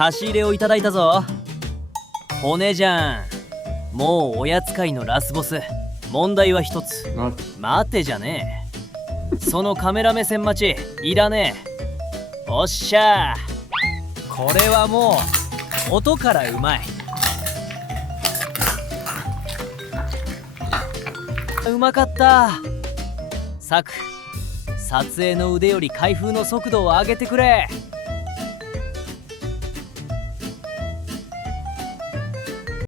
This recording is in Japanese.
足し入れをいただいたぞ。骨じゃん。もうおやつ界のラスボス。問題は一つ。待てじゃねえ。そのカメラ目線待ちいらねえ。おっしゃー。これはもう音からうまい。うまかった。サク、撮影の腕より開封の速度を上げてくれ。